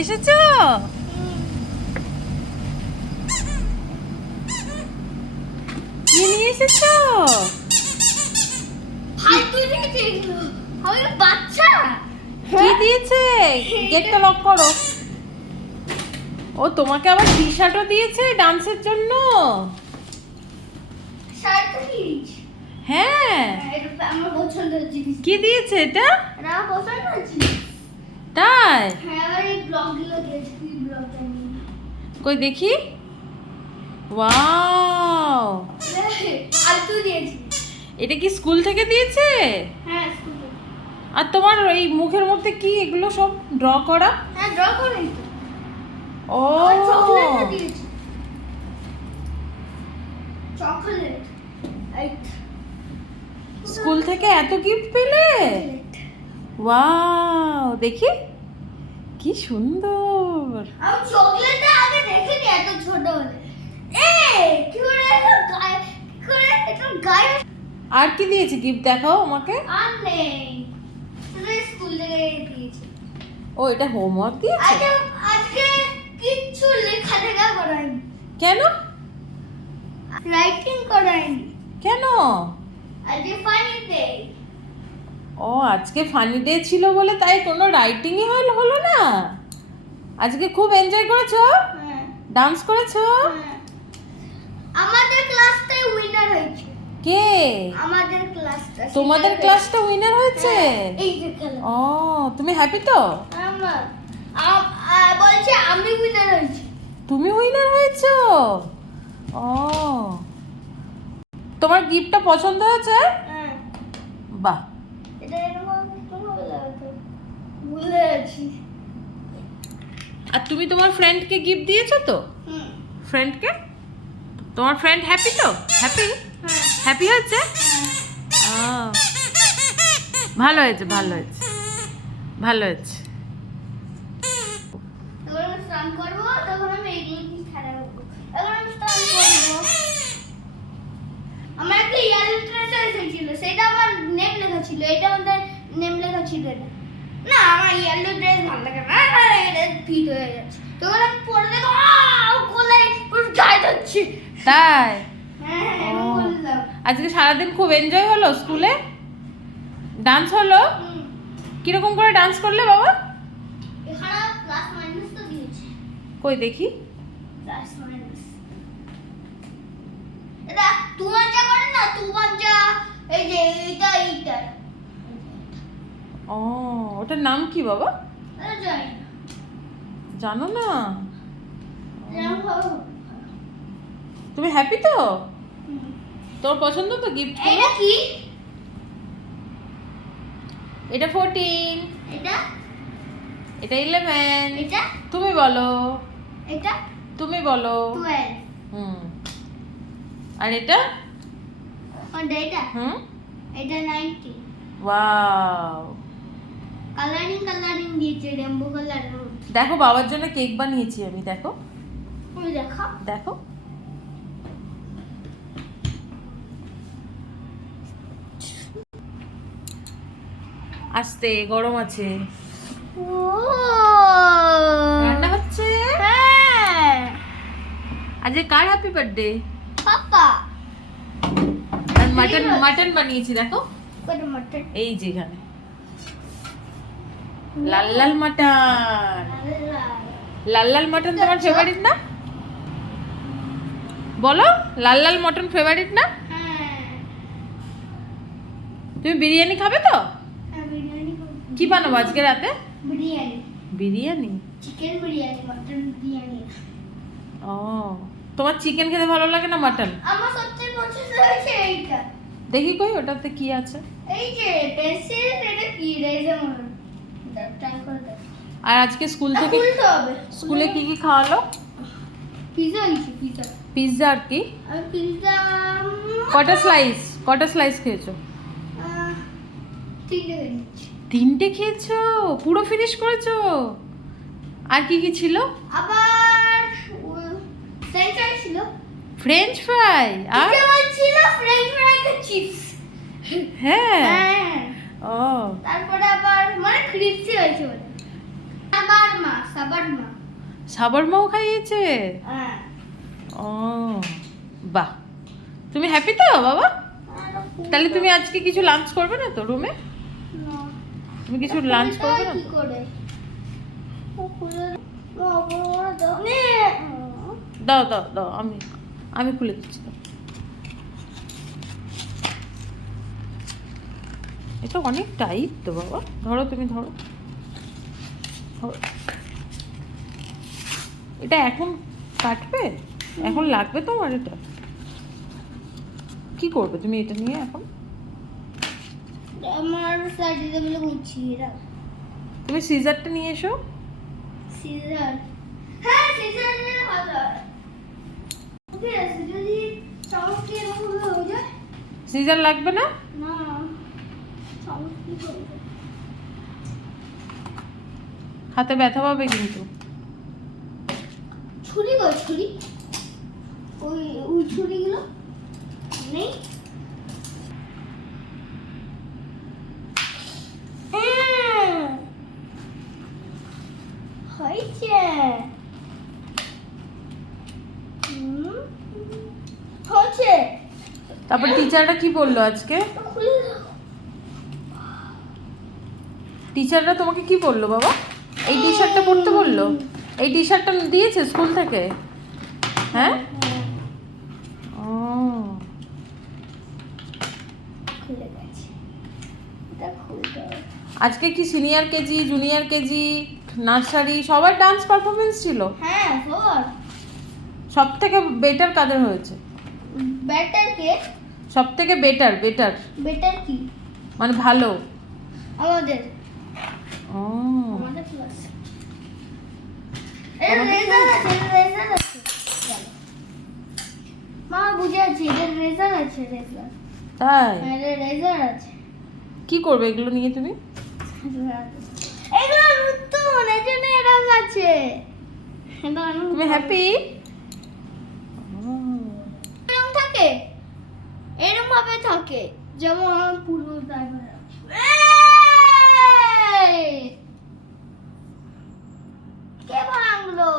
এসেছো? কি নিয়ে এসেছো? বাচ্চা কি দিয়েছে? গেটটা লক করো। ও তোমাকে আবার টি শার্টও দিয়েছে ডান্সের জন্য। হ্যাঁ, আমার পছন্দ হচ্ছে। কি দিয়েছে এটা? আমার পছন্দ হচ্ছে। তাই? হ্যাঁ, আবার এই ব্লগগুলো দিয়েছে। কি ব্লগ জানি কই দেখি। ওয়াও, আর তুই দিয়েছি। এটা কি স্কুল থেকে দিয়েছে? হ্যাঁ, স্কুল। আর তোমার এই মুখের মধ্যে কি এগুলো সব ড্র করা? হ্যাঁ, ড্র করে ও চকলেট দিয়েছি। চকলেট স্কুল থেকে এত গিফট পেলে? ওয়াও, দেখি কি সুন্দর। আমি চকলেটটা আগে দেখিনি এত ছোট হলে। কি করে এটা গায়ে আর কি দিয়েছে গিফট দেখাও আমাকে। আর নেই। শুধু স্কুল থেকে দিয়েছি। ও, এটা হোমওয়ার্ক দিয়েছে? আজকে কিচ্ছু লেখা করায়নি। কেন? রাইটিং করায়নি। কেন? আজকে ফানি ডে। ও, আজকে ফানি ডে ছিল বলে তাই কোনো রাইটিংই হলো না? আজকে খুব এনজয় করেছো? হ্যাঁ। ডান্স করেছো? আমাদের ক্লাসটাই উইনার হয়েছে। কে? আমাদের ক্লাসটা। তোমাদের ক্লাসটা উইনার হয়েছে? এই যে খেলা। ও, তুমি হ্যাপি তো? আমার বলছে আমি উইনার হয়েছি। তুমি উইনার হয়েছো? ও, তোমার গিফটটা পছন্দ হয়েছে? হ্যাঁ। বাহ। এটা এরকম কিভাবে লাগাতো? ভুলে গেছি। আর তুমি তোমার ফ্রেন্ডকে গিফট দিয়েছো তো? হুম। ফ্রেন্ডকে? তোমার ফ্রেন্ড হ্যাপি তো? হ্যাপি? হ্যাঁ। হ্যাপি হয়েছে? ভালো হয়েছে, ভালো হয়েছে, ভালো হয়েছে। এবার আমি স্নান করবো, তখন আমি এগুলো কি খেলা করবো। এবার আমি স্নান করবো। আমার একটা ইয়েলো ড্রেস এসেছিল, সেটা আমার নেম লেখা ছিল। এটা আমাদের নেম লেখা ছিল না। না, আমার ইয়েলো ড্রেস ভালো লাগে না। এটা ফিট হয়ে যাচ্ছে। তখন আমি পরে দেখো কোলায় পুরো গায়ে যাচ্ছে। তাই? হ্যাঁ, আমি ও। বললাম। আজকে সারাদিন খুব এনজয় হলো স্কুলে? ডান্স হলো? কিরকম করে ডান্স করলে বাবা? এখানে প্লাস মাইনাস তো দিয়েছে। কই দেখি। Plus minus. এটা তোমার যা করে না, তোমার যা এই যে এইটা। ও, ওটার নাম কি বাবা? এটা জানি না। জানো না? এরকম ভাবে তুমি হ্যাপি তো? তোর পছন্দ তো গিফট? এটা কি? এটা 14, এটা এটা 11। এটা তুমি বলো, এটা তুমি বলো। 12। হুম। আর এটা? কোনটা এটা? হুম। এটা 90। ওয়াও। কালারিং দিয়েছে রেইনবো কালার। দেখো বাবার জন্য কেক বানিয়েছি আমি, দেখো ওই দেখা। দেখো। আস্তে, গরম আছে। ও রান্না হচ্ছে। হ্যাঁ, আজকে কার হ্যাপি বার্থডে? পাপা। আর মাটন বানিয়েছি, দেখো কত মটর। এই যে এখানে লাল লাল মাটন। লাল লাল মটন তোমার ফেভারিট না? বলো, লাল লাল মটন ফেভারিট না? হ্যাঁ, তুমি বিরিয়ানি খাবে তো? বিরিয়ানি। কি বানাবো আজকে রাতে? বিরিয়ানি। বিরিয়ানি? Chicken biryani, mutton biryani. ও, তোমার চিকেন খেতে ভালো লাগে না মাটন? আমার সবচেয়ে পছন্দ হয়েছে এইটা। দেখি কই ওটাতে কি আছে। এই যে পেন্সিল, এটা কি রেজে মনে হয়। ট্রাই করে দেখ। আর আজকে স্কুল থেকে খুলতে হবে। স্কুলে কি কি খাওয়ালো? পিজা নিয়েছি, পিজা। পিৎজা আর কি? আর পিজা কটা স্লাইস খেয়েছো? 3টে নিয়েছি। 3টে খেয়েছো? পুরো ফিনিশ করেছো? আর কি কি ছিল? আবার ফ্রেঞ্চ ফ্রাই ছিল। ফ্রেঞ্চ ফ্রাই আর ছিল ফ্রেঞ্চ ফ্রাই কে চিপস। হ্যাঁ। হ্যাঁ। ও, তারপরে আবার মানে ক্রিপসি হয়েছে বলে। আবার সাবারমা। সাবারমাও খাইয়েছে? হ্যাঁ। ও বাহ, তুমি হ্যাপি তো বাবা? তাহলে তুমি আজকে কিছু লাঞ্চ করবে না তো রুমে? না। তুমি কিছু লাঞ্চ করবে না কি তো? করে? ও খুলে দাও। নে। দাও দাও দাও, আমি আমি খুলে দিচ্ছি, দাও। এটা অনেক টাইট তো বাবা, ধরো তুমি ধরো ধরো। এটা এখন কাটবে? এখন লাগবে তোমার এটা? কি করবে তুমি এটা নিয়ে এখন? আমার সাইডে বলে গুছিয়ে রাখ। তুমি সিজারটা নিয়ে এসো। সিজার। হ্যাঁ, সিজার নিয়ে ভালো হয়। ওকে, যদি চামচ দিয়ে এরকম হয়ে যায়। সিজার লাগবে না? না, চামচ দিয়ে হয়ে যায়। হাতে ব্যথা পাবে কিন্তু। ছুরি গো, ছুরি। ওই ছুরিগুলো নেই। হয়েছে। হয়েছে। তারপর টিচাররা কি বললো আজকে? খুলে দাও। টিচাররা তোমাকে কি বললো বাবা? এই টি শার্টটা পরতে বললো? এই টি শার্টটা দিয়েছে স্কুল থেকে? হ্যাঁ। ও খুলে গেছে। এটা খুলতে হবে। আজকে কি senior KG, junior KG, nursery সবার ডান্স পারফরমেন্স ছিল? হ্যাঁ, সবার। সব থেকে বেটার কাদের হয়েছে? ব্যাটার কে? সব থেকে বেটার বেটার বেটার কি? মানে ভালো? আমাদের ও আমাদের ক্লাস। এর রেজাল্ট আছে, রেজাল্ট আছে। চলো। মা বুঝে আছে, এর রেজাল্ট আছে, রেজাল্ট। তাই? এর রেজাল্ট আছে। কি করবে এগুলো নিয়ে তুমি? এগুলো নতুন, এই জন্য এরকম আছে। তুমি হ্যাপি? এরকম থাকে, এরকম ভাবে থাকে, যেমন আমার পূর্ব ড্রাইভার। কে ভাঙলো?